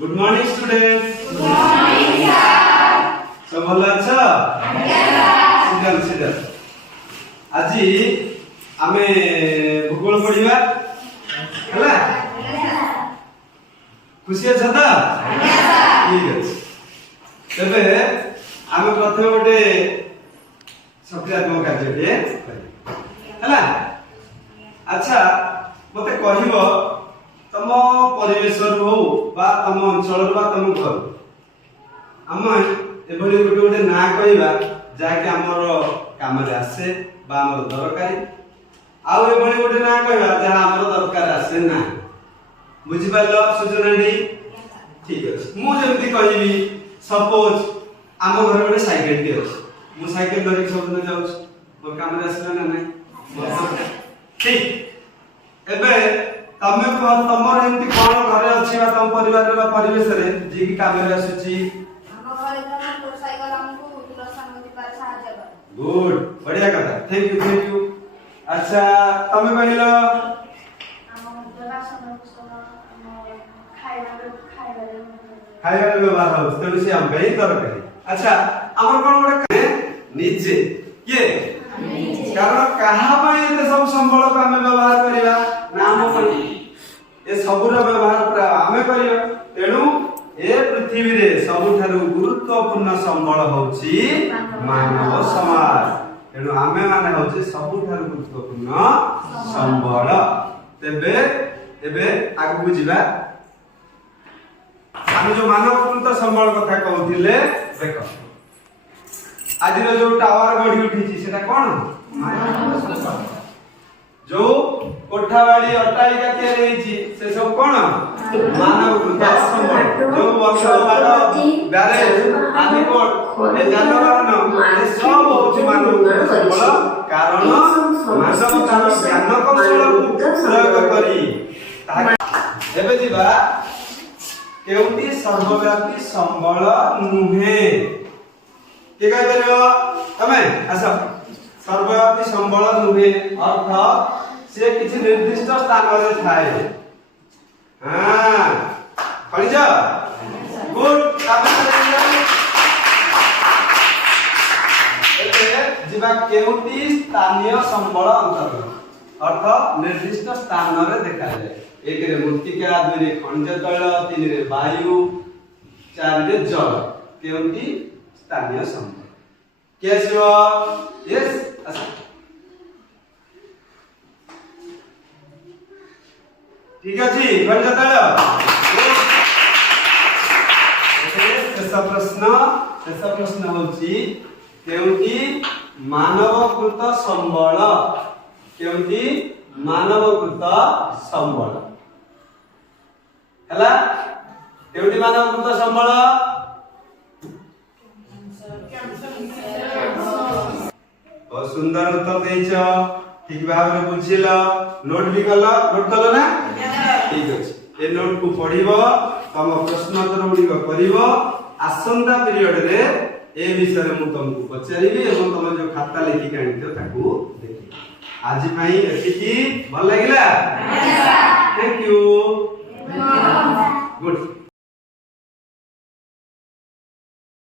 Good morning students. Good morning sir. सब भल अच्छा? Yes Seidel Seidel. आज आमे भूगोल पढ़िबा हला? खुशी अच्छा था? ठीक अछि। तबे आमे प्रथम गोटे सक्रियात्मक कार्य हला? अच्छा मते कहिबो तम परिवेश हो बा तम अंचल बा तम घर आम एभली गोटे गोटे ना कहवा जहाँकि आमर काम आसे बा आमर दरकारी आउ एभली गोटे ना कहवा जहाँ आमर दरकार आसे ना बुझिपार सूचना दी ठीक अच्छे मुझे कहबी सपोज आम घर गोटे साइकेल टी अच्छे मु साइकेल धरिक सब दिन जाऊँ मोर काम आसला ना नहीं ठीक एबे तमे तमर एमती कोन घरे अछि बा तम परिवार रे बा परिवेश रे जे की काम रे आसुची हम घरे त मोटरसाइकिल हमको तुला संगति पर सहायता कर गुड बढ़िया कथा थैंक यू अच्छा तमे कहलो हम बासन खाଇବା व्यवहार हो तेनु से हम बेही दरकारी अच्छा हमर कोन गोटे निजे ये कारण कहा पई एते सब संबल को हम व्यवहार करिवा नाम पई ए सबुर व्यवहार पूरा आमे करियो तेनु ए पृथ्वी रे सबुठारु गुरुत्वपूर्ण संबल होची मानव समाज तेनु आमे माने होची सबुठारु गुरुत्वपूर्ण संबल तेबे एबे आगु बुझिबा आमे जो मानवकृत संबल कथा कहउथिले देखो आज जो टावर गढी उठीची सेटा कोन मानव संबल जो कोठावाड़ी अट्टालिका तैयार हेची से सब कोन मानवकृत संबल जो वर्षवाड़ बैरेज आदिकोट ए जानवाहन ए सब होची मानवकृत संबल कारण मानव तार ज्ञान कौशल को प्रयोग करी एबे दिबा केउटी सर्वव्यापी संबल नुहे के कह परियो तमे आसा सर्वव्यापी संबल नुहे अर्थ से किछि निर्दिष्ट स्थान रे थाए हां पढिज गुड तमे एते जिबा केउटी स्थानीय संबल अंतर्गत अर्थ निर्दिष्ट स्थान रे देखा जाय एक रे मृत्तिका दुई रे खनिज तैल तीन रे वायु चार रे जल केउटी स्थानीय संबल केसो यस ठीक अछि खनिज तैल शेष प्रश्न होची केउटी मानवकृत संबल केउटी मानवकृत संबल हला केउटी मानवकृत संबल बहुत सुंदर उत्तर देइछ ठीक भाव रे बुझिलो नोट भी कलो ना ठीक अछि ए नोट को पढिबो तम प्रश्न उत्तर गुडी करिवो आसंता पीरियड रे ए विषय रे मु तुमको पचारिबी एवं तुम जो खाता लिखि काढितो ताकू देखि आज भाई एतिकी भल लागिला थैंक यू गुड